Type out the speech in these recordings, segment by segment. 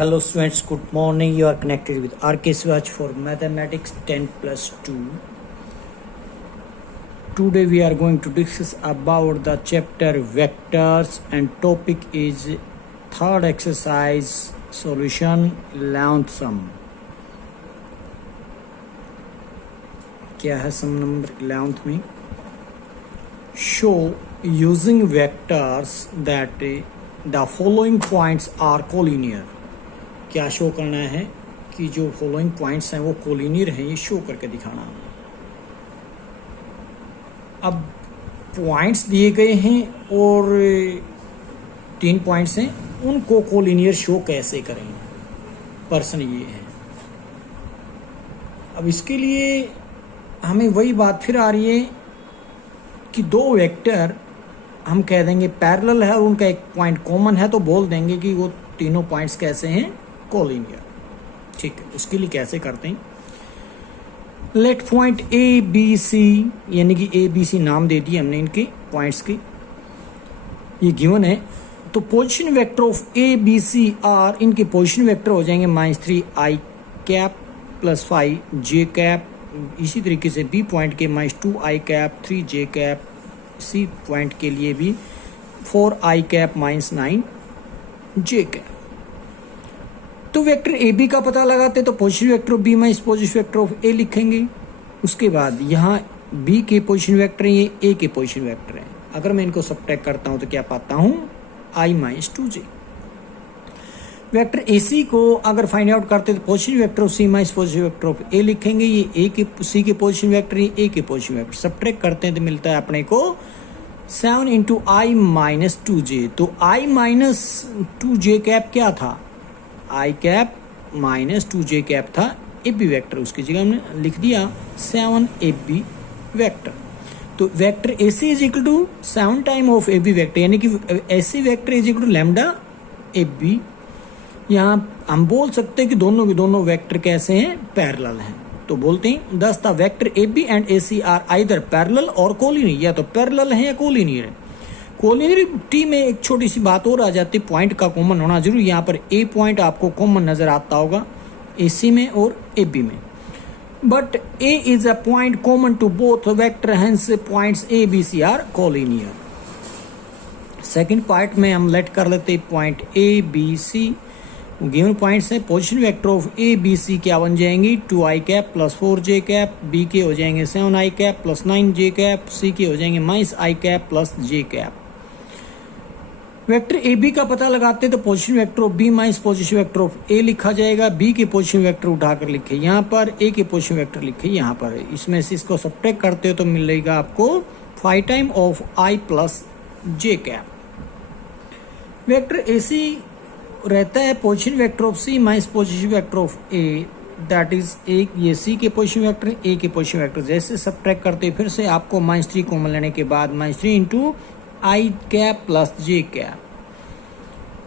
Hello students, good morning. You are connected with RK Swatch for Mathematics 10 plus 2. Today we are going to discuss about the chapter vectors and topic is third exercise solution 11th sum. क्या है sum number 11th में? Show using vectors that the following points are collinear. क्या show करना है कि जो following points हैं वो कोलिनियर हैं, ये शो करके दिखाना है। अब पॉइंट्स दिए गए हैं और 3 पॉइंट्स हैं, उनको कोलिनियर शो कैसे करें, प्रश्न ये है। अब इसके लिए हमें वही बात फिर आ रही है कि 2 वेक्टर हम कह देंगे पैरेलल है और उनका एक पॉइंट कॉमन है, तो बोल देंगे कि वो तीनों पॉइंट्स कैसे हैं, कोलिनियर। ठीक है, उसके लिए कैसे करते हैं, let point A B C, यानी कि ए बी सी नाम दे दिए हमने इनके पॉइंट्स के, ये गिवन है। तो position vector of A B C are, इनके पोजीशन वेक्टर हो जाएंगे -3 i cap plus 5 j cap. इसी तरीके से बी पॉइंट के -2 i cap 3 j cap, C point के लिए भी 4 i कैप -9 j कैप। तो वेक्टर ए बी का पता लगाते तो position vector of B minus position vector of A लिखेंगे। उसके बाद यहाँ बी के पोजीशन वेक्टर हैं, ये ए के पोजीशन वेक्टर हैं। अगर मैं इनको सब्ट्रैक्ट करता हूँ तो क्या पाता हूँ, i minus 2j। Vector A C को अगर फाइंड आउट करते तो position vector of C minus position vector of A लिखेंगे। ये ए के सी के पोजीशन वेक्टर, ये ए के पोजीशन वेक्टर। सब्ट्रैक्ट करते हैं तो मिलता है अपने को 7 इंटू आई माइनस 2j। तो i माइनस 2j कैप क्या था, i cap minus 2j cap था ए बी वैक्टर, उसकी जगह हमने लिख दिया 7 ए बी वैक्टर। तो vector A C is equal to 7 time of A B vector, यानी कि A C vector is equal to lambda A B. यहाँ हम बोल सकते हैं कि दोनों के दोनों वैक्टर कैसे हैं, पैरेलल हैं। तो बोलते हैं thus the vector A B and A C are either parallel और कोलिनियर, या तो पैरेलल है या कोलिनियर है। कोलिनियरिटी में एक छोटी सी बात और आ जाती है, पॉइंट का कॉमन होना जरूरी। यहाँ पर ए पॉइंट आपको कॉमन नजर आता होगा ए सी में और ए बी में, but A is a point common to both vector, hence points A B C are collinear. Second part में हम लेट कर लेते हैं point A B C, given points है। Position vector of A B C क्या बन जाएंगी, 2 i cap plus 4 j cap, B के हो जाएंगे 7 i cap plus 9 j cap, C के हो जाएंगे minus i cap plus j cap. Vector A B का पता लगाते तो position vector of B minus position vector of A लिखा जाएगा। बी के पोजीशन वेक्टर उठाकर लिखे यहाँ पर, ए के पोजीशन वेक्टर लिखे यहाँ पर। इसमें से इसको सब्ट्रैक्ट करते हो तो मिलेगा आपको 5 time of i plus j cap. Vector A C रहता है position vector of C minus position vector of A, that is A, ये सी के पोजीशन वेक्टर, ए के पोजीशन वेक्टर। जैसे सब्ट्रैक्ट करते फिर से आपको -3 कॉमन लेने के बाद -3 into i cap plus j cap.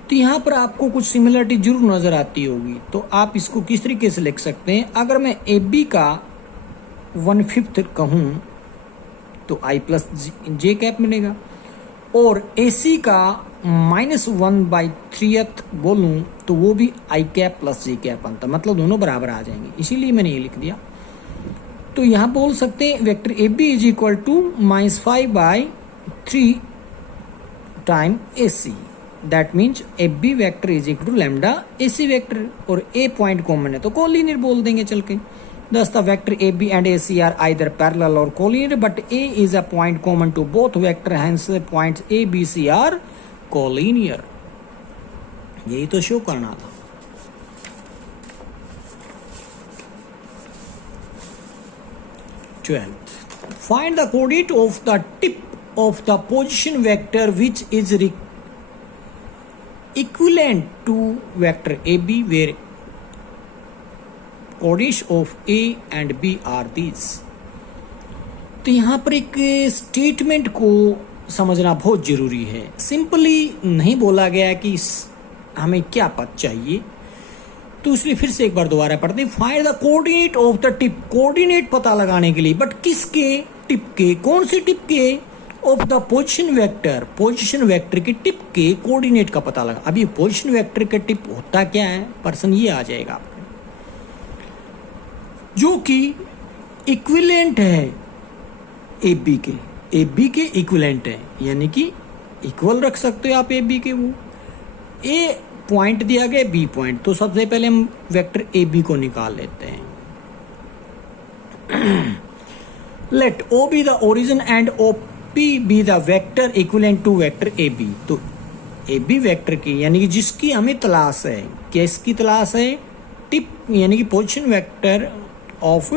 तो यहाँ पर आपको कुछ सिमिलरिटी जरूर नजर आती होगी। तो आप इसको किस तरीके से लिख सकते हैं, अगर मैं ए बी का 1/5 कहूँ तो i प्लस j कैप मिलेगा, और ए सी का -1/3 बोलूँ तो वो भी i cap plus j cap बनता, मतलब दोनों बराबर आ जाएंगे, इसीलिए मैंने ये लिख दिया। तो यहाँ बोल सकते हैं vector A B is equal to -5/3 time A C, that means A B vector is equal to lambda A C vector, और ए पॉइंट कॉमन है तो कोलिनियर बोल देंगे चल के। Thus the vector AB and AC are either parallel or collinear, but A is a point common to both vector, hence points A, B, C are collinear. यही तो show करना था। Find the coordinate of the tip of the position vector which is equivalent to vector AB, where coordinates of A and B are these। तो यहाँ पर एक statement को समझना बहुत जरूरी है। सिंपली नहीं बोला गया कि हमें क्या पता चाहिए, तो इसलिए फिर से एक बार दोबारा पढ़ते हैं। Find the coordinate of the tip, coordinate पता लगाने के लिए, बट किसके, टिप के, कौन से टिप के, ऑफ द पोजीशन वेक्टर के टिप के कोऑर्डिनेट का पता लगा। अभी पोजीशन वेक्टर के टिप होता क्या है, पर्सन ये आ जाएगा आपको, जो कि इक्विवेलेंट है ए बी के इक्विवेलेंट है, यानी कि इक्वल रख सकते हो आप ए बी के। वो ए पॉइंट दिया गया, बी पॉइंट, तो सबसे पहले हम वेक्टर ए बी को निकाल लेते हैं। Let O be the origin and O P be the vector equivalent to vector A B. तो ए बी वेक्टर की, यानी कि जिसकी हमें तलाश है, किसकी तलाश है, टिप, यानी कि पोजीशन वेक्टर ऑफ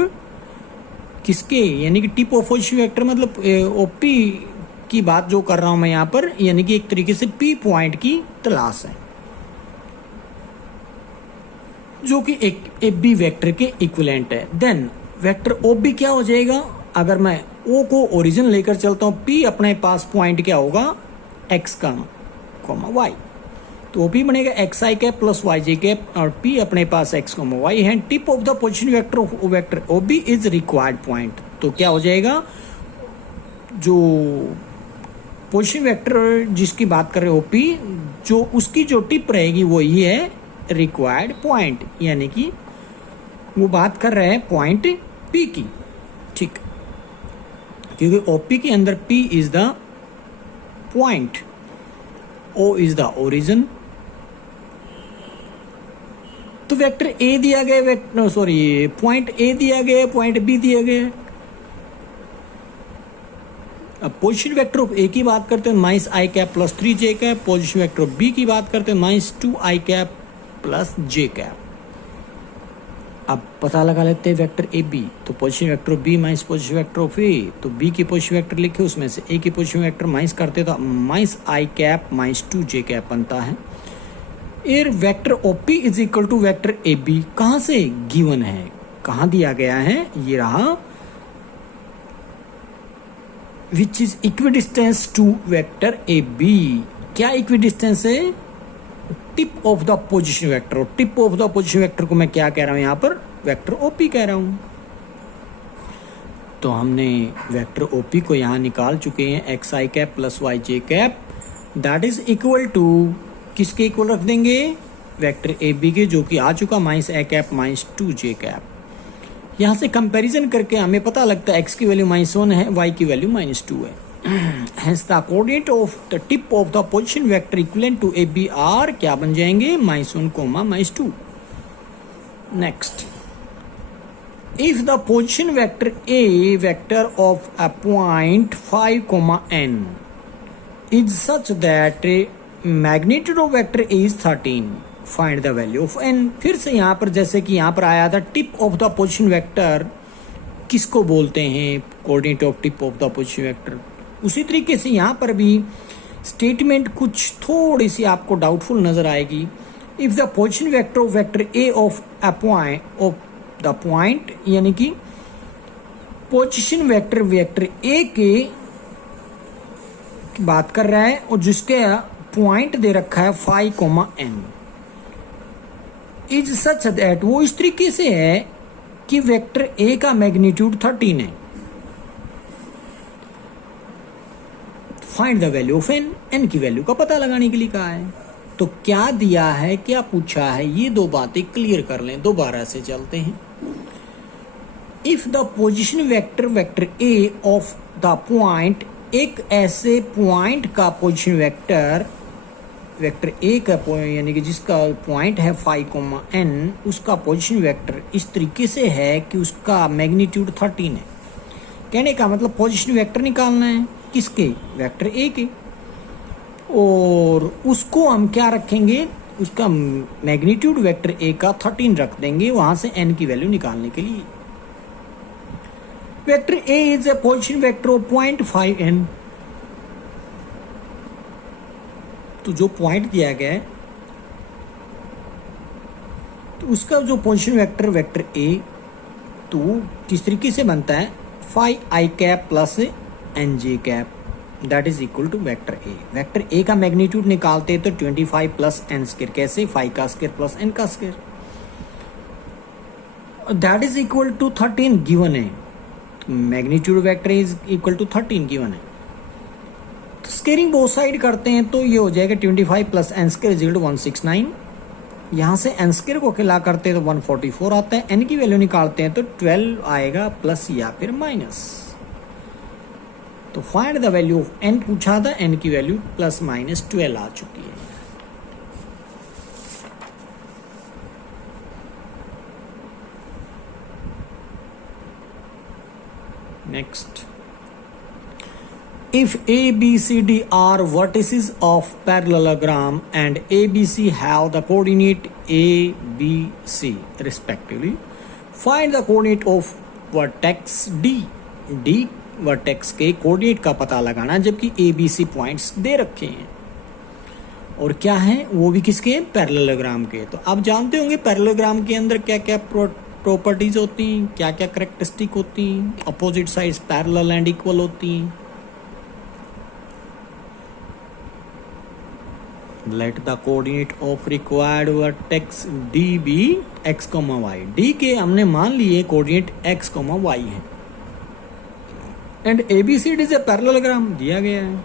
किसके, यानी कि टिप ऑफ पोजीशन वेक्टर, मतलब ओपी की बात जो कर रहा हूं मैं यहां पर, यानी कि एक तरीके से पी पॉइंट की तलाश है, जो कि एक ए बी वेक्टर के इक्विवेलेंट है। देन वेक्टर ओ बी क्या हो जाएगा, अगर मैं ओ को ओरिजिन लेकर चलता हूं, पी अपने पास पॉइंट क्या होगा, एक्स का कॉमा वाई, तो ओ पी बनेगा X I cap plus Y J cap, और पी अपने पास एक्स कॉमा वाई है। Tip of the position vector O B is required point, तो क्या हो जाएगा, जो पोजीशन वेक्टर जिसकी बात कर रहे हो ओपी, जो उसकी जो टिप रहेगी वो ये है रिक्वायर्ड पॉइंट, यानी कि वो बात कर रहे हैं पॉइंट पी की, ठीक, क्योंकि ओपी के अंदर P is the point, O is the origin. तो वेक्टर ए दिया गया, पॉइंट ए दिया गया, पॉइंट बी दिया गया। अब पोजीशन वेक्टर ऑफ ए की बात करते हैं, minus I cap plus 3 J cap. Position vector of B की बात करते हैं, minus 2 I cap plus J cap. अब पता लगा लेते हैं वेक्टर ए बी, तो position vector of B minus position vector of A, तो बी की पोजीशन वेक्टर लिखे, उसमें से ए की पोजीशन वेक्टर माइनस करते तो minus I cap minus 2 J cap बनता है। R vector of P is equal to vector A B, कहाँ से गिवन है, कहाँ दिया गया है, ये रहा, which is equidistance to vector A B. क्या इक्विडिस्टेंस है, tip of the position vector, और tip of the position vector को मैं क्या कह रहा हूं यहां पर, वेक्टर ओपी कह रहा हूं। तो हमने वेक्टर ओपी को यहां निकाल चुके हैं, X I cap plus Y J cap, that is equal to, किसके इक्वल रख देंगे, वेक्टर ए बी के, जो कि आ चुका minus A cap minus 2 J cap. यहां से कंपैरिजन करके हमें पता लगता है एक्स की वैल्यू -1 है, वाई की वैल्यू -2 है। Hence the coordinate of the tip of the position vector equivalent to AB are क्या बन जाएंगे, -1, -2। Next, if the position vector A vector of a point 5, n is such that magnitude of vector A is 13, find the value of n। फिर से यहाँ पर जैसे कि यहाँ पर आया था tip of the position vector किसको बोलते हैं, coordinate of tip of the position vector, उसी तरीके से यहाँ पर भी स्टेटमेंट कुछ थोड़ी सी आपको डाउटफुल नजर आएगी। If the position vector of vector A of a point of the point, यानी कि पोजीशन वेक्टर वेक्टर ए के बात कर रहा है और जिसके पॉइंट दे रखा है 5, n इज सच दैट, वो इस तरीके से है कि वेक्टर ए का मैग्नीट्यूड 13 है। Find the value of N, N की वैल्यू का पता लगाने के लिए कहा है। तो क्या दिया है, क्या पूछा है, ये दो बातें क्लियर कर लें, दोबारा से चलते हैं। If the position vector vector A of the point, एक ऐसे पॉइंट का पोजीशन वेक्टर वेक्टर ए का यानी कि जिसका पॉइंट है 5, n, उसका पोजीशन वेक्टर इस तरीके से है कि उसका मैग्नीट्यूड 13 है। कहने का मतलब पोजीशन वेक्टर निकालना है किसके, वेक्टर ए के, और उसको हम क्या रखेंगे, उसका मैग्नीट्यूड वेक्टर ए का 13 रख देंगे, वहां से n की वैल्यू निकालने के लिए। Vector A is a position vector of point 5, n, तो जो पॉइंट दिया गया है तो उसका जो पोजीशन वेक्टर वेक्टर ए, तो किस तरीके से बनता है, 5i cap plus N J cap, that is equal to vector A. Vector A का मैग्नीट्यूड निकालते तो 25 प्लस एन स्क्वायर, कैसे, 5 का स्क्वायर प्लस एन का square, that is equal to 13 given है, magnitude vector is equal to 13 given है। Squaring both side करते हैं तो ये हो जाएगा 25 plus N square is equal to 169। यहाँ से एन स्केयर को खिला करते हैं तो 144 आता है। एन की वैल्यू निकालते हैं तो 12 आएगा प्लस या फिर माइनस। तो find the value of N पूछा था, एन की वैल्यू प्लस माइनस 12 आ चुकी है। Next, if A, B, C, D are vertices of parallelogram and A, B, C have the coordinate A, B, C respectively, find the coordinate of vertex D. D vertex के coordinate का पता लगाना, जबकि A, B, C points दे रखे हैं और क्या है वो भी किसके, पैरेललोग्राम के। तो आप जानते होंगे पैरेललोग्राम के अंदर क्या क्या प्रॉपर्टीज होती हैं, क्या क्या कैरेक्टरिस्टिक होती हैं। Opposite sides parallel and equal होती हैं। Let the coordinate of required vertex D be x, y। D के हमने मान लिए कोऑर्डिनेट x, y है and ABCD is a parallelogram दिया गया है।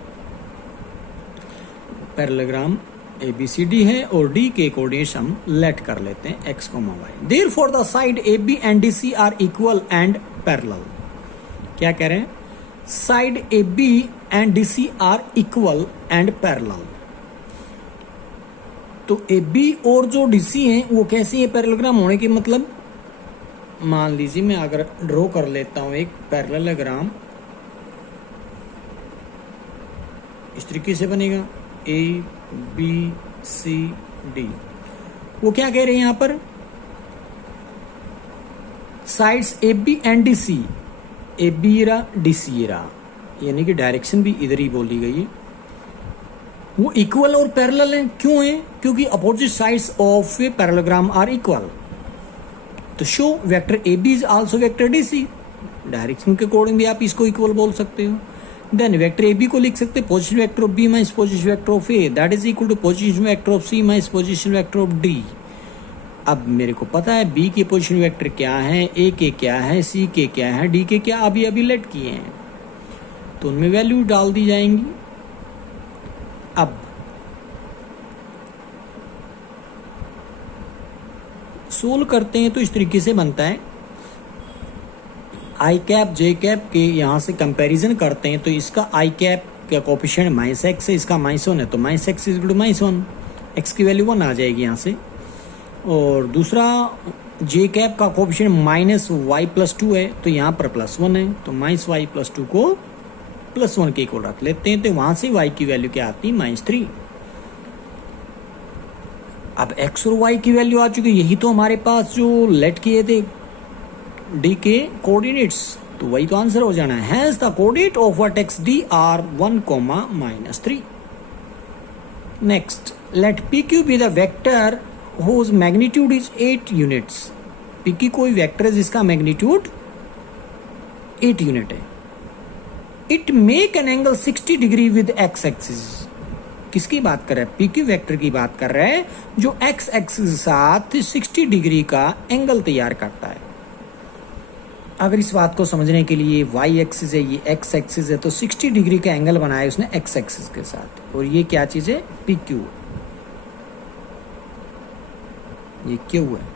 पैरेललोग्राम ABCD है और D के कोऑर्डिनेट्स हम लेट कर लेते हैं x, y। Therefore the side AB and DC are equal and parallel. क्या कह रहे हैं, side AB and DC are equal and parallel. तो AB और जो DC हैं वो कैसी है, पैरेललोग्राम होने के मतलब, मान लीजिए मैं अगर ड्रॉ कर लेता हूं एक पैरेललोग्राम, इस तरीके से बनेगा A, B, C, D। वो क्या कह रहे हैं यहां पर, sides AB and DC, AB रहा DC रहा, यानी कि डायरेक्शन भी इधर ही बोली गई है, वो इक्वल और पैरेलल है। क्यों है, क्योंकि opposite sides of a parallelogram are equal. तो show vector AB is also vector DC, direction के अकॉर्डिंग भी आप इसको इक्वल बोल सकते हो। देन वेक्टर AB को लिख सकते हैं position vector of B minus position vector of A, that is equal to position vector of C minus position vector of D। अब मेरे को पता है B के पोजीशन वेक्टर क्या है, A के क्या है, C के क्या है, D के क्या अभी अभी लेट किए हैं, तो उनमें वैल्यू डाल दी जाएंगी। अब सोल्व करते हैं तो इस तरीके से बनता है, आई कैप जे कैप के यहाँ से कंपैरिजन करते हैं तो इसका आई कैप का कोफिशिएंट -x है, इसका -1 है, तो -x is equal to -1, x की वैल्यू 1 आ जाएगी यहाँ से। और दूसरा जे कैप का कोफिशिएंट -y+2 है, तो यहाँ पर +1 है, तो -y+2 को +1 के इक्वल रख लेते हैं, तो वहाँ से y की वैल्यू क्या आती है, -3। अब x और y की वैल्यू आ चुकी है, यही तो हमारे पास जो लेट किए थे D के कोऑर्डिनेट्स, तो वही तो आंसर हो जाना है। Has the coordinate of vertex D are 1, -3। Next, let PQ be the vector whose magnitude is 8 units. PQ कोई वेक्टर है जिसका मैग्नीट्यूड 8 यूनिट है। It make an angle 60 degree with x axis. किसकी बात कर रहा है, PQ वेक्टर की बात कर रहा है जो x एक्सिस के साथ 60 डिग्री का एंगल तैयार करता है। अगर इस बात को समझने के लिए y एक्सिस है, ये x एक्सिस है, तो 60 डिग्री का एंगल बनाया उसने x एक्सिस के साथ, और ये क्या चीज है, PQ, ये Q है।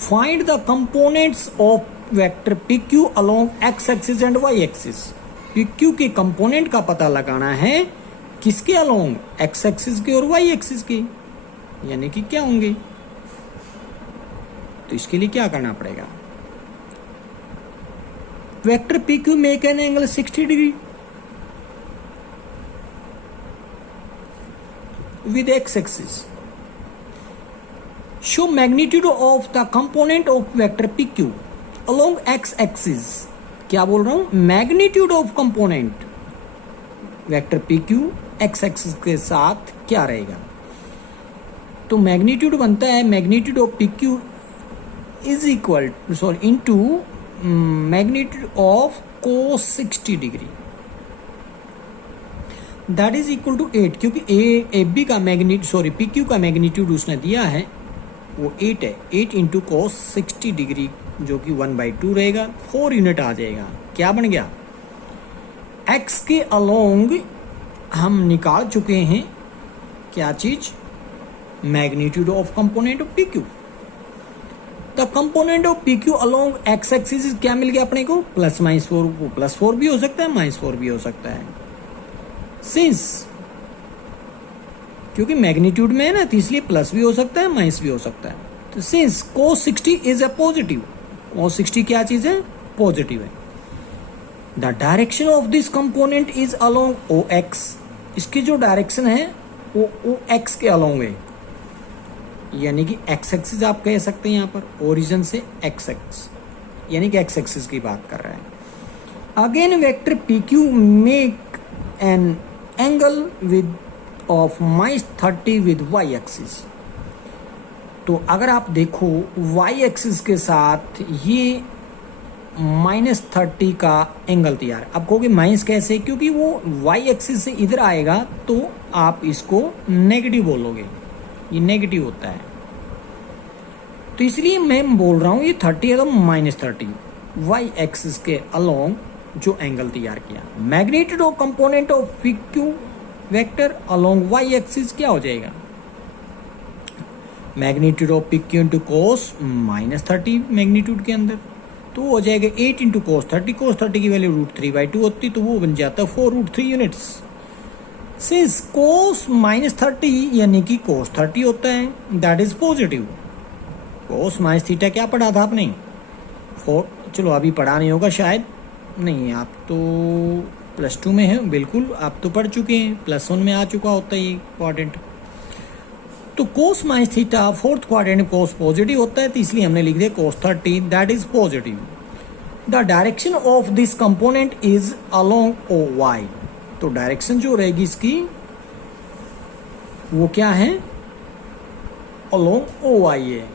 Find the components of vector PQ along x axis and y axis। PQ के कंपोनेंट का पता लगाना है किसके अलोंग, x एक्सिस के और y एक्सिस के, यानी कि क्या होंगे। तो इसके लिए क्या करना पड़ेगा, vector PQ make an angle 60 degree with x axis. Show magnitude of the component of vector PQ along x axis. क्या बोल रहा हूं, magnitude of component vector PQ x axis के साथ क्या रहेगा। तो मैग्नीट्यूड बनता है, magnitude of PQ is equal into magnitude of cos 60 degree. That is equal to 8, क्योंकि ए बी का मैग्नीट्यूड पी क्यू का मैग्नीट्यूड उसने दिया है वो 8 है। 8 इंटू कोस 60 डिग्री जो कि 1/2 रहेगा, 4 यूनिट आ जाएगा। क्या बन गया, एक्स के अलोंग हम निकाल चुके हैं क्या चीज, magnitude of component of P Q. The component of P Q along x axis क्या मिल गया अपने को, +-4, वो +4 भी हो सकता है, -4 भी हो सकता है। सिंस क्योंकि मैग्नीट्यूड में है ना, तो इसलिए प्लस भी हो सकता है, माइनस भी हो सकता है। तो since cos 60 is a positive, cos 60 क्या चीज है, पॉजिटिव है। The direction of this component is along O X, इसकी जो डायरेक्शन है वो ओ एक्स के अलोंग है, यानी कि एक्स एक्सिस आप कह सकते हैं यहाँ पर, ओरिजिन से एक्स एक्स, यानी कि एक्स एक्सिस की बात कर रहा है। Again vector P Q make an angle with of -30 with Y axis. तो अगर आप देखो वाई एक्सिस के साथ ये -30 का एंगल तैयार। अब कहोगे माइनस कैसे, क्योंकि वो वाई एक्सिस से इधर आएगा तो आप इसको नेगेटिव बोलोगे, ये नेगेटिव होता है, तो इसलिए मैं बोल रहा हूं ये 30 है तो -30 वाई एक्सिस के अलोंग जो एंगल तैयार किया। Magnitude of component of P Q vector along Y axis क्या हो जाएगा, magnitude of P Q into cos -30 magnitude के अंदर, तो वो हो जाएगा 8 इंटू कोस 30 की वैल्यू √3/2 होती, तो वो बन जाता है 4√3 यूनिट्स। सिंस कोस -30 यानी कि कोस 30 होता है, दैट इज पॉजिटिव। कोस -θ क्या पढ़ा था आपने, 4, चलो अभी पढ़ा नहीं होगा शायद, नहीं आप तो +2 में है, बिल्कुल आप तो पढ़ चुके हैं, +1 में आ चुका होता है ये इंपॉर्टेंट। तो cos -θ fourth quadrant cos positive होता है, तो इसलिए हमने लिख दिया cos 30 that is positive. The direction of this component is along O Y, तो डायरेक्शन जो रहेगी इसकी वो क्या है, अलोंग ओ वाई है,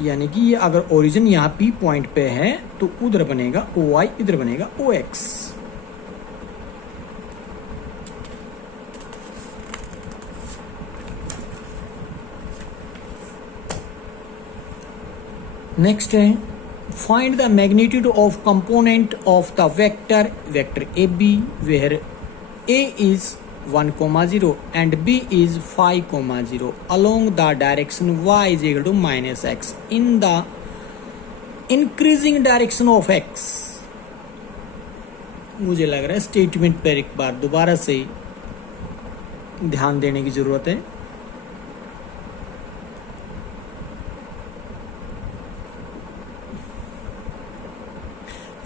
यानी कि ये अगर ओरिजिन यहाँ पी पॉइंट पे है तो उधर बनेगा ओ वाई, इधर बनेगा ओ एक्स। नेक्स्ट है find the magnitude of component of the vector A B where A is 1,0 and b is 5,0 along the direction y is equal to -x in the increasing direction of x। मुझे लग रहा है statement पर एक बार दोबारा से ध्यान देने की जरूरत है।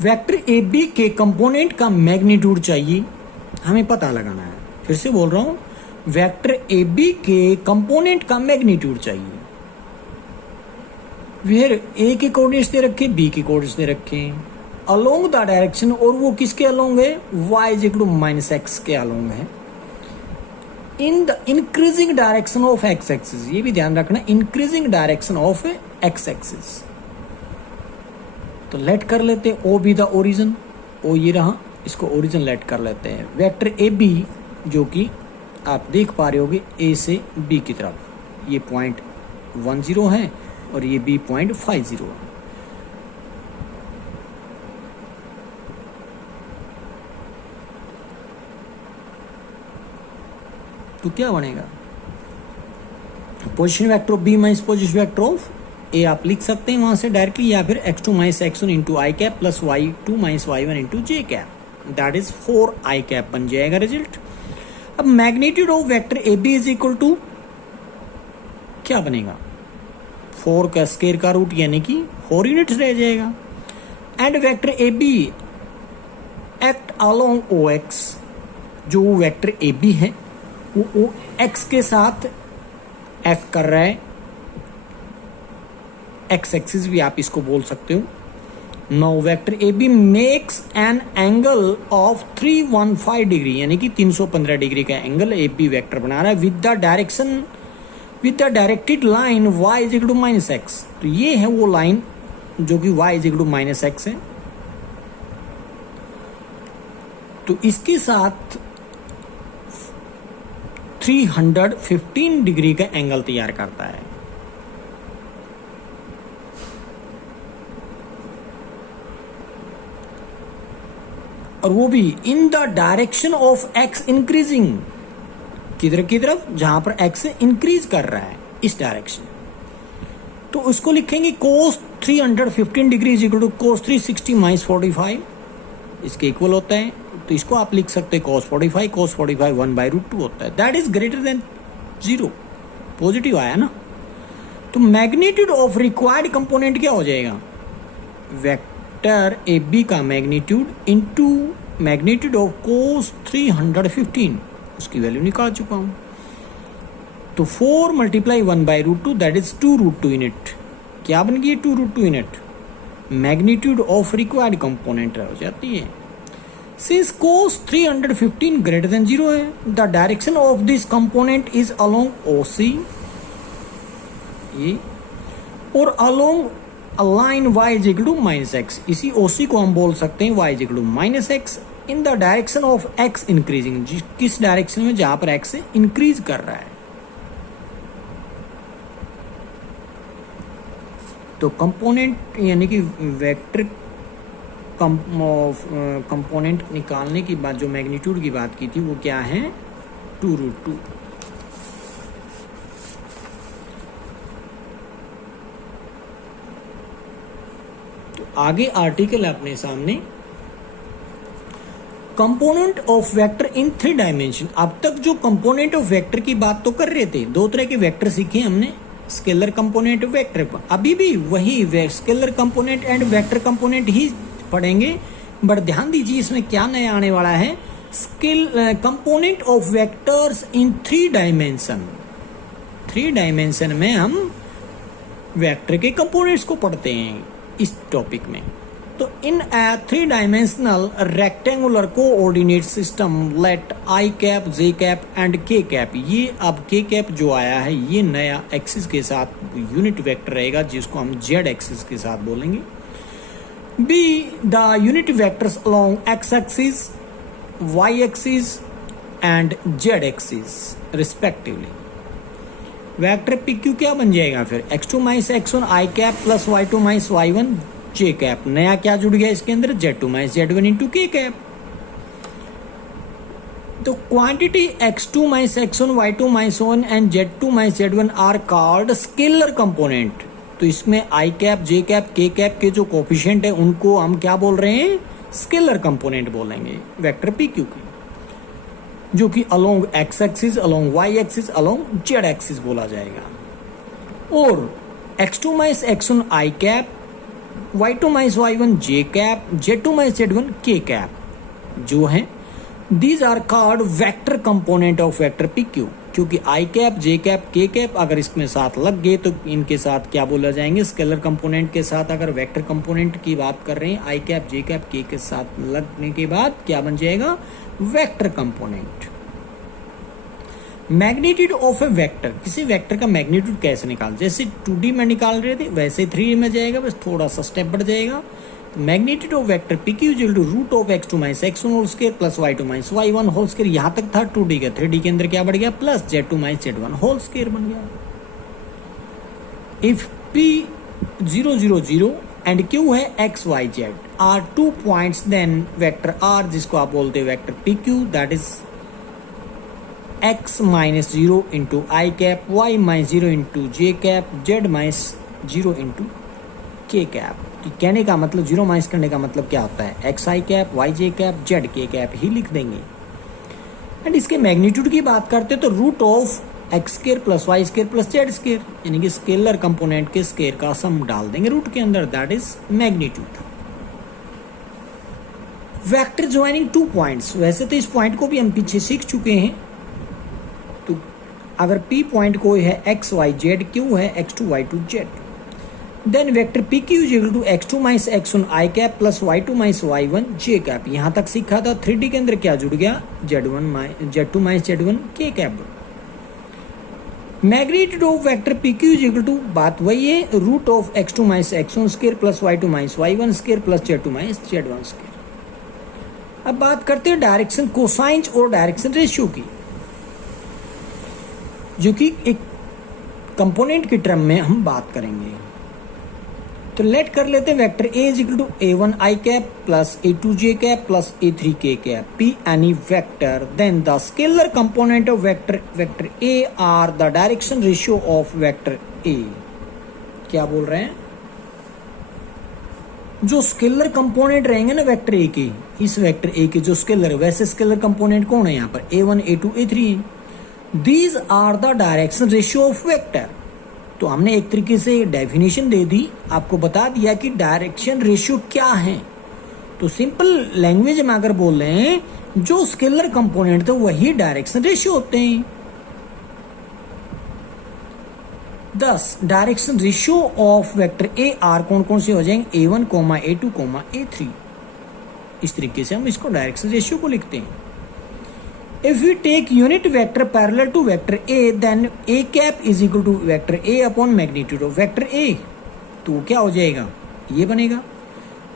वेक्टर ए बी के कंपोनेंट का मैग्नीट्यूड चाहिए, हमें पता लगाना है। फिर से बोल रहा हूं, वेक्टर ए बी के कंपोनेंट का मैग्नीट्यूड चाहिए। वेयर ए के कोऑर्डिनेट्स दे रखे, बी के कोऑर्डिनेट्स दे रखे, अलोंग द डायरेक्शन, और वो किसके अलोंग है, y is equal to -x के अलोंग है, in the increasing direction of x axis. ये भी ध्यान रखना, increasing direction of x axis. तो लेट कर लेते हैं O be the origin, O ये रहा, इसको ओरिजिन लेट कर लेते हैं। वेक्टर ए बी जो कि आप देख पा रहे होगे ए से बी की तरफ, ये पॉइंट 10 है और ये बी पॉइंट 50 है। तो क्या बनेगा, position vector of B minus position vector of a आप लिख सकते हैं वहां से डायरेक्टली, या फिर x2 minus x1 into I cap plus y2 minus y1 into J cap, that is 4i cap बन जाएगा रिजल्ट। अब magnitude of vector A B is equal to क्या बनेगा, 4 का स्क्वायर का रूट यानी कि 4 यूनिट्स रह जाएगा। And vector A B act along O X, जो वेक्टर ए बी है वो ओ एक्स के साथ एक्ट कर रहा है, एक्स एक्सिस भी आप इसको बोल सकते हो। Now vector A B makes an angle of 315 degree, यानी कि 315 डिग्री का एंगल ए बी वेक्टर बना रहा है with the direction, with the directed line y is equal to -x। तो ये है वो लाइन जो कि y is equal to -x है। तो इसके साथ 315 डिग्री का एंगल तैयार करता है। और वो भी इन the direction of x increasing, किधर की तरफ, जहां पर एक्स इंक्रीज कर रहा है, इस डायरेक्शन। तो उसको लिखेंगे cos 315 degree is equal to cos 360 minus 45, इसके इक्वल होता है। तो इसको आप लिख सकते हैं cos 45 1/√2 होता है, that is greater than 0, positive आया ना। तो मैग्नीट्यूड ऑफ रिक्वायर्ड कंपोनेंट क्या हो जाएगा, वेक्टर ए बी का magnitude into magnitude of cos 315, उसकी वैल्यू निकाल चुका हूं। तो 4 मल्टीप्लाई 1/√2 दैट इज 2√2 यूनिट, क्या बन गई 2√2 unit, magnitude of required component हो जाती है। सिंस cos 315 ग्रेटर देन 0 है, the direction of this component is along OC, ये, और along line y is equal to -x, इसी OC को हम बोल सकते हैं y is equal to -x in the direction of x increasing, किस डायरेक्शन में, जहां पर x इंक्रीज कर रहा है। तो कंपोनेंट यानी कि वेक्टर कंपोनेंट निकालने की बात, जो मैग्नीट्यूड की बात की थी, वो क्या है 2√2। तो आगे आर्टिकल अपने सामने, component of vector in 3 dimension. अब तक जो कंपोनेंट ऑफ वेक्टर की बात तो कर रहे थे, 2 तरह के वेक्टर सीखे हमने, स्केलर कंपोनेंट, वेक्टर। अभी भी वही scalar component and vector component ही पढ़ेंगे, बट ध्यान दीजिए इसमें क्या नया आने वाला है, component of vectors in 3 dimension. 3 dimension में हम वेक्टर के कंपोनेंट्स को पढ़ते हैं इस टॉपिक में। तो in 3 dimensional rectangular coordinate system let i cap, j cap and k cap, ये अब k कैप जो आया है ये नया एक्सिस के साथ यूनिट वेक्टर रहेगा, जिसको हम z एक्सिस के साथ बोलेंगे। b the unit vectors along x axis, y axis and z axis respectively. Vector pq क्या बन जाएगा फिर, x2 minus x1 i cap plus y2 minus y1 j cap, नया क्या जुड़ गया इसके अंदर, z2 minus z1 into k cap. तो quantity x2 minus x1 y2 minus 1 and z2 minus z1 are called scalar component. तो इसमें i cap, j cap, k cap के जो कोफिशिएंट है उनको हम क्या बोल रहे हैं, स्केलर कंपोनेंट बोलेंगे वेक्टर pq के, जो कि along x axis, along y axis, along z axis बोला जाएगा। और x2 minus x1 i cap, y2 minus y1 j cap, z2 minus z1 k cap जो है, these are called vector component of vector pq, क्योंकि i cap, j cap, k cap अगर इसमें साथ लग गए तो इनके साथ क्या बोला जाएंगे, स्केलर कंपोनेंट के साथ अगर वेक्टर कंपोनेंट की बात कर रहे हैं, i cap, j cap, k के साथ लगने के बाद क्या बन जाएगा, vector component. Magnitude of A vector, किसी वेक्टर का मैग्नीट्यूड कैसे निकाल, जैसे 2D में निकाल रहे थे वैसे 3D में जाएगा, बस थोड़ा सा स्टेप बढ़ जाएगा। तो magnitude of vector pq equal to root of x2 minus x1 whole square plus y2 minus y1 whole square, यहाँ तक था 2D का, 3D के अंदर क्या बढ़ गया, plus z2 minus z1 whole square बन गया। इफ p 0 0 0 एंड q है x y z are 2 points, then vector r जिसको आप बोलते हैं vector pq, that is x minus 0 into I cap, y minus 0 into J cap, z minus 0 into के cap. तो कहने का मतलब, 0 माइनस करने का मतलब क्या होता है, x I cap, y J cap, z K cap ही लिख देंगे। एंड इसके मैग्नीट्यूड की बात करते तो root of X square plus Y square plus Z square, यानी कि स्केलर कंपोनेंट के स्क्वायर का सम डाल देंगे रूट के अंदर, that is magnitude. Vector joining 2 points, वैसे तो इस पॉइंट को भी हम पीछे सीख चुके हैं। तो अगर P पॉइंट कोई है x y z, Q है x2 y2 z, then vector PQ is equal to x2 minus x1 i cap plus y2 minus y1 j cap. यहाँ तक सीखा था 3D के अंदर क्या जुड़ गया, z2 minus z1 k cap. Magnitude of vector PQ is equal to, बात वही है, root of x2 minus x1 square plus y2 minus y1 square plus z2 minus z1 square. अब बात करते हैं डायरेक्शन कोसाइंस और डायरेक्शन रेशियो की। जो कि एक कंपोनेंट की टर्म में हम बात करेंगे। तो लेट कर लेते हैं vector A is equal to a1 i cap plus a2 j cap plus a3 k cap p any vector then the scalar component of vector a are the direction ratio of vector a। क्या बोल रहे हैं, जो scalar component रहेंगे ना vector A के, इस vector A के जो स्केलर, वैसे स्केलर कंपोनेंट कौन है यहाँ पर a1 a2 a3, these are the direction ratio of vector. तो हमने एक तरीके से डेफिनेशन दे दी, आपको बता दिया कि डायरेक्शन रेशियो क्या है। तो सिंपल लैंग्वेज में अगर बोल रहे हैं, जो स्केलर कंपोनेंट थे वही डायरेक्शन रेशियो होते हैं। दस direction ratio of vector A R कौन कौन से हो जाएंगे, a1, a2, a3। इस तरीके से हम इसको डायरेक्शन रेशियो को लिखते हैं। If we take unit vector parallel to vector A, then A cap is equal to vector A upon magnitude of vector A। तो क्या हो जाएगा, ये बनेगा।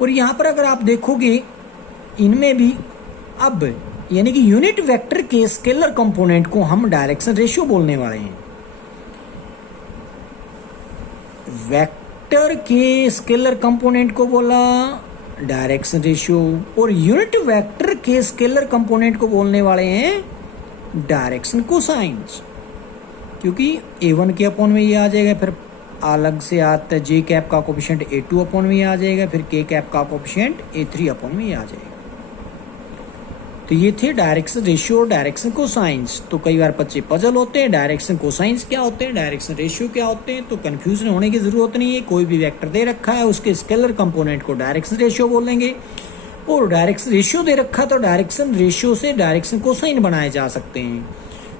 और यहाँ पर अगर आप देखोगे इनमें भी अब यानी कि यूनिट वेक्टर के स्केलर कंपोनेंट को हम डायरेक्शन रेशियो बोलने वाले हैं। वेक्टर के स्केलर कंपोनेंट को बोला डायरेक्शन रेशियो, और यूनिट वेक्टर के स्केलर कंपोनेंट को बोलने वाले हैं डायरेक्शन कोसाइंस। क्योंकि a1 के अपॉन में ये आ जाएगा, फिर अलग से आता है j कैप का कोफिशिएंट a2 अपॉन में ये आ जाएगा, फिर k कैप का कोफिशिएंट a3 अपॉन में ये आ जाएगा। तो ये थे डायरेक्शन रेशियो और डायरेक्शन कोसाइंस। तो कई बार बच्चे पजल होते हैं, डायरेक्शन कोसाइंस क्या होते हैं, डायरेक्शन रेशियो क्या होते हैं। तो कंफ्यूजन होने की जरूरत नहीं है। कोई भी वेक्टर दे रखा है, उसके स्केलर कंपोनेंट को डायरेक्शन रेशियो बोलेंगे, और डायरेक्शन रेशियो दे रखा तो डायरेक्शन रेशियो से डायरेक्शन कोसाइन बनाए जा सकते हैं।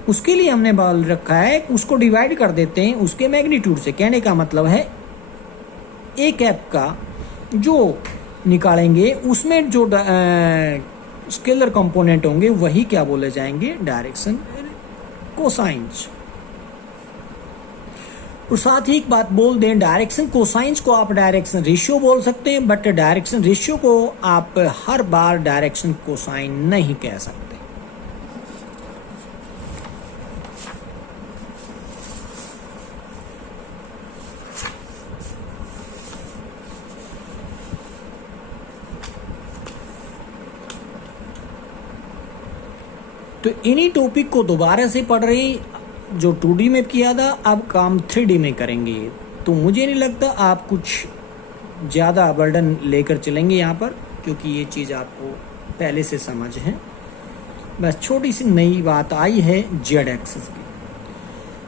उसके लिए हमने बोल रखा है, उसको डिवाइड कर देते हैं उसके मैग्नीट्यूड से। कहने का मतलब है ए कैप का जो निकालेंगे उसमें जो स्केलर कंपोनेंट होंगे वही क्या बोले जाएंगे, डायरेक्शन कोसाइंस। और साथ ही एक बात बोल दें, डायरेक्शन कोसाइंस को आप डायरेक्शन रेशियो बोल सकते हैं, बट डायरेक्शन रेशियो को आप हर बार डायरेक्शन कोसाइन नहीं कह सकते। तो इन्हीं टॉपिक को दोबारा से पढ़ रहे, जो 2D में किया था अब काम 3D में करेंगे। तो मुझे नहीं लगता आप कुछ ज़्यादा बर्डन लेकर चलेंगे यहाँ पर, क्योंकि ये चीज़ आपको पहले से समझ है। बस छोटी सी नई बात आई है जेड एक्सिस की।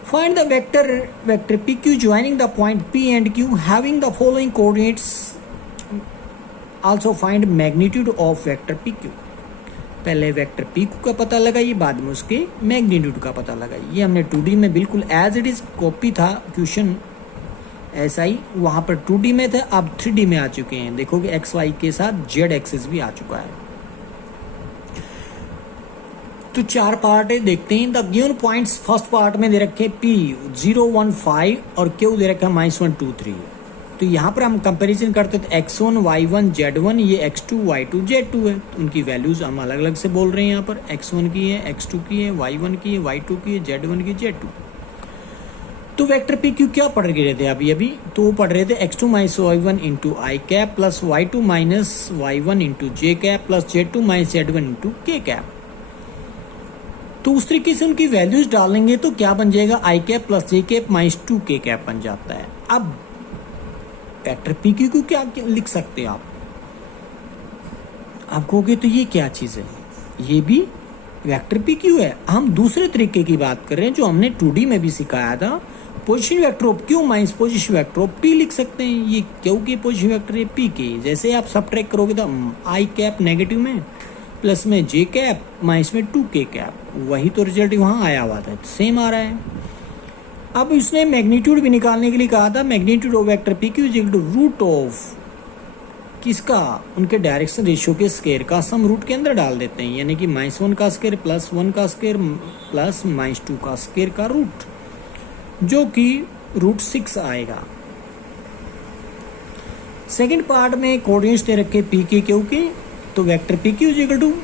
Find the vector P Q joining the point P and Q having the following coordinates. Also find magnitude of vector P Q. पहले वेक्टर पी क्यू का पता लगाइए, बाद में उसके मैग्नीट्यूड का पता लगाइए। ये हमने 2D में बिल्कुल एज इट इज कॉपी था क्वेश्चन, ऐसा ही वहाँ पर 2D में था, अब 3D में आ चुके हैं। देखोगे एक्स वाई के साथ जेड एक्सिस भी आ चुका है। तो 4 पार्ट है, देखते हैं। The given points first part में दे रखे P 0 1 5 और Q दे रखा है -1 2 3। तो यहाँ पर हम कंपैरिजन करते तो x1 y1 z1, ये x2 y2 z2 है। तो उनकी वैल्यूज हम अलग अलग से बोल रहे हैं। यहाँ पर x1 की है, x2 की है, y1 की है, y2 की है, z1 की, z2। तो वेक्टर पी क्यू क्या पढ़ रहे थे अभी तो पढ़ रहे थे x2 माइनस y1 इंटू आई cap plus y2 minus y1 into जे cap plus z2 minus z1 into के कैप। तो उस तरीके से उनकी वैल्यूज डालेंगे तो क्या बन जाएगा, आई cap plus J cap minus 2 K cap बन जाता है। अब वेक्टर पी क्यू को क्या लिख सकते हैं आप कहोगे तो ये क्या चीज़ है, ये भी वेक्टर पी क्यू है। हम दूसरे तरीके की बात कर रहे हैं जो हमने 2D में भी सिखाया था। Position vector of Q minus position vector of P लिख सकते हैं। ये क्यू की पोजीशन वेक्टर है पी के, जैसे आप सबट्रैक्ट करोगे तो आई कैप नेगेटिव में प्लस में जे कैप माइनस में 2 के कैप, वही तो रिजल्ट वहाँ आया हुआ था, सेम आ रहा है। अब इसने मैग्नीट्यूड भी निकालने के लिए कहा था, magnitude of vector P Q is equal to root of किसका, उनके डायरेक्शन रेशियो के स्क्वायर का सम रूट के अंदर डाल देते हैं। यानी कि -1 का स्क्वायर प्लस 1 का स्क्वायर प्लस -2 का स्क्वायर का रूट, जो कि √6 आएगा। सेकंड पार्ट में कोऑर्डिनेट्स दे रखे पी के क्यू के, तो vector P Q is equal to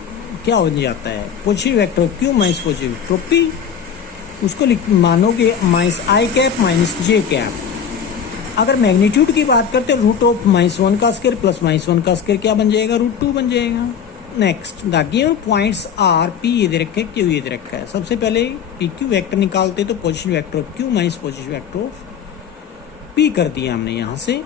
क्या हो जाता है, position vector Q minus position vector P. उसको मानोगे minus I cap minus J cap. अगर मैग्नीट्यूड की बात करते हैं रूट ऑफ -1 का स्क्वायर प्लस -1 का स्क्वायर क्या बन जाएगा, √2 बन जाएगा। Next the given points R P ये दे रखे क्यू ये दे रखा है। सबसे पहले पी क्यू वैक्टर निकालते तो position vector of Q minus position vector of P कर दिया हमने यहाँ से।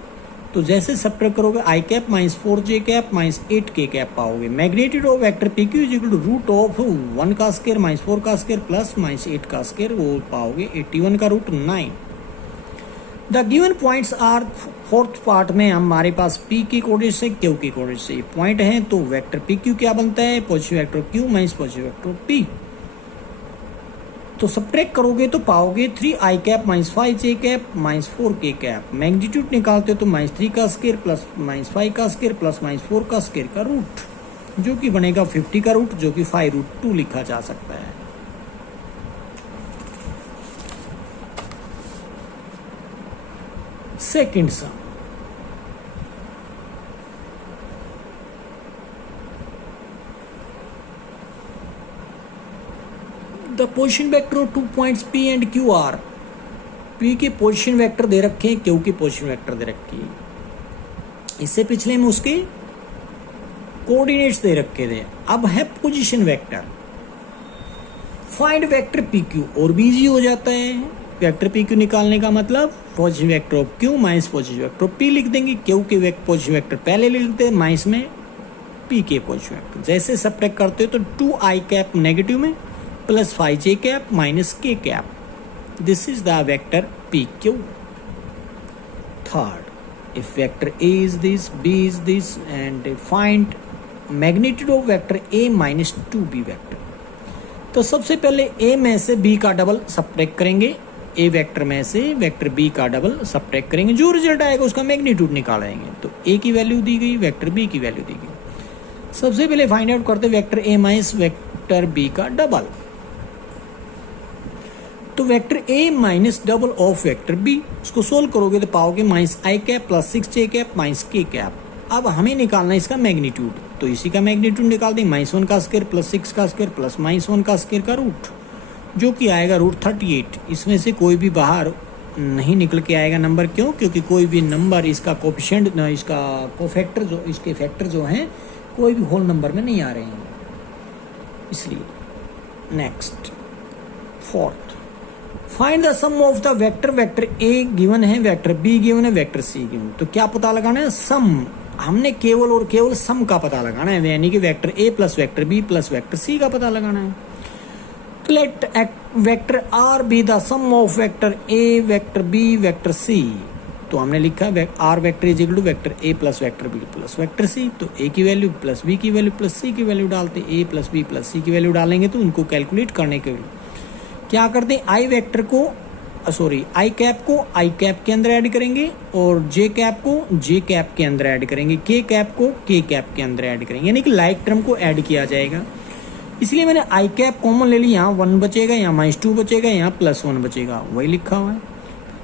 तो जैसे सब्ट्रैक्ट करोगे I cap minus 4 J cap minus 8 K cap पाओगे। Magnitude of vector P Q is equal to root of 1 का स्क्वायर माइनस 4 का स्क्वायर प्लस माइनस 8 का स्क्वायर, वो पाओगे 81 का root 9। The given points are fourth part में हमारे पास पी की कोऑर्डिनेट से क्यू की कोऑर्डिनेट से पॉइंट है, तो वेक्टर पी क्यू क्या बनता है, position vector Q minus position vector P. तो सब्ट्रैक्ट करोगे तो पाओगे 3 I cap minus 5 J cap minus 4 K cap. Magnitude निकालते हो तो माइनस 3 का स्क्वायर प्लस माइनस 5 का स्क्वायर प्लस माइनस 4 का स्क्वायर का रूट, जो कि बनेगा 50 का रूट, जो कि 5√2 लिखा जा सकता है। Second sum, the position vector of 2 points P and Q are. P के पोजीशन वेक्टर दे रखे हैं, Q की पोजीशन वेक्टर दे रखी है। इससे पिछले में उसके कोऑर्डिनेट्स दे रखे थे। अब है position vector. Find vector PQ और भी इजी हो जाता है। वेक्टर PQ निकालने का मतलब position vector of Q minus position vector of P लिख देंगे। Q के पोजीशन वेक्टर पहले लिखते हैं, माइनस में P के पोजीशन वेक्टर। जैसे सब्ट्रैक्ट करते हो तो 2 आई कैप नेगेटिव में प्लस 5 जे कैप माइनस के cap. This is the vector PQ। Third, if vector A is this, B is this, and find magnitude of vector A minus 2B vector। तो सबसे पहले A में से B का double subtract करेंगे, A vector में से वेक्टर B का डबल सब्ट्रैक्ट करेंगे, जो रिजल्ट आएगा उसका मैग्नीट्यूड निकालेंगे। तो A की वैल्यू दी गई, वेक्टर B की वैल्यू दी गई। सबसे पहले फाइंड आउट करते vector A minus vector B का डबल। तो vector A minus double of vector B, उसको सोल्व करोगे तो पाओगे minus I cap plus 6 J cap minus के कैप। अब हमें निकालना है इसका मैग्नीट्यूड, तो इसी का मैग्नीट्यूड निकाल देंगे। -1 का स्क्वायर प्लस 6 का स्क्वायर प्लस -1 का स्क्वायर का रूट, जो कि आएगा √38। इसमें से कोई भी बाहर नहीं निकल के आएगा नंबर। क्यों? क्योंकि कोई भी नंबर इसका कोफिशिएंट, इसका कोफैक्टर जो इसके फैक्टर जो हैं कोई भी होल नंबर में नहीं आ रहे हैं, इसलिए। Next fourth, find the sum of the vector. Vector A given है, वेक्टर B गिवन है, वेक्टर C गिवन। तो क्या पता लगाना है? सम। हमने केवल और केवल सम का पता लगाना है, यानी कि vector A plus vector B plus vector C का पता लगाना है। तो let vector R be the sum of vector A vector B vector C। तो हमने लिखा R vector is equal to vector A plus vector B plus vector C। तो A की वैल्यू प्लस B की वैल्यू प्लस C की value डालते, A plus B plus C की value डालेंगे तो उनको कैलकुलेट करने के लिए क्या करते हैं, आई वेक्टर को आई कैप को आई कैप के अंदर ऐड करेंगे और जे कैप को जे कैप के अंदर ऐड करेंगे, के कैप को के कैप के अंदर ऐड करेंगे, यानी कि लाइक टर्म को ऐड किया जाएगा। इसलिए मैंने आई कैप कॉमन ले ली, यहाँ 1 बचेगा, यहाँ -2 बचेगा, यहाँ +1 बचेगा, वही लिखा हुआ है।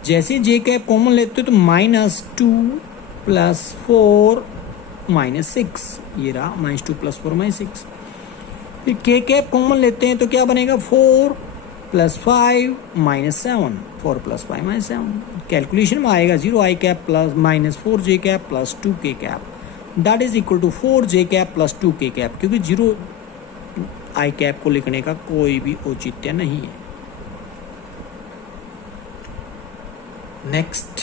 जैसे जे कैप कॉमन लेते हो तो -2 + 4 -6, ये रहा -2 + 4 -6। फिर के कैप कॉमन लेते हैं तो क्या बनेगा, 4 + 5 -7, 4 + 5 -7। कैलकुलेशन में आएगा 0 I cap plus -4 J cap plus 2 K cap, that is equal to 4 J cap plus 2 K cap, क्योंकि 0 आई कैप को लिखने का कोई भी औचित्य नहीं है। Next,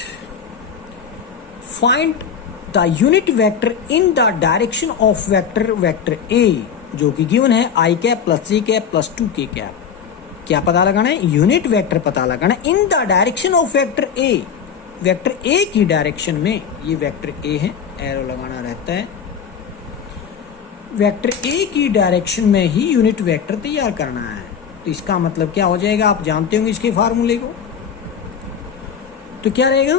find the unit vector in the direction of vector ए, जो कि गिवन है आई cap plus J cap plus 2 K cap. क्या पता लगाना है, यूनिट वेक्टर पता लगाना है in the direction of vector A, vector ए की डायरेक्शन में। ये वेक्टर ए है, एरो लगाना रहता है। वेक्टर ए की डायरेक्शन में ही यूनिट वेक्टर तैयार करना है। तो इसका मतलब क्या हो जाएगा, आप जानते होंगे इसके फार्मूले को। तो क्या रहेगा,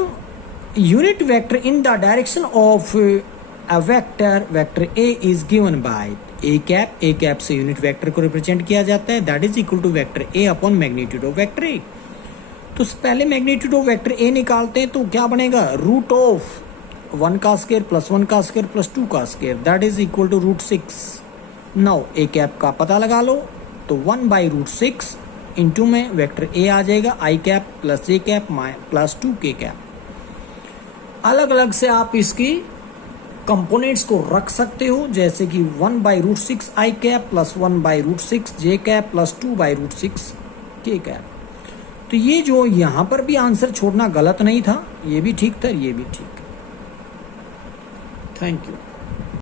unit vector in the direction of a vector A is given by A cap से यूनिट वेक्टर को रिप्रेजेंट किया जाता है, that is equal to vector A upon magnitude of vector A. तो पहले मैग्नीट्यूड ऑफ वेक्टर ए निकालते हैं, तो क्या बनेगा, √1 का स्क्वायर प्लस 1 का स्क्वायर प्लस 2 का square, that is equal to √6। Now A cap का पता लगा लो, तो 1/√6 इनटू में वेक्टर ए आ जाएगा आई cap plus J cap plus 2k cap. अलग अलग से आप इसकी कंपोनेंट्स को रख सकते हो, जैसे कि 1/√6 आई कैप प्लस 1/√6 जे कैप प्लस 2/√6 के कैप। तो ये जो यहाँ पर भी आंसर छोड़ना गलत नहीं था, ये भी ठीक था, ये भी ठीक है। Thank you.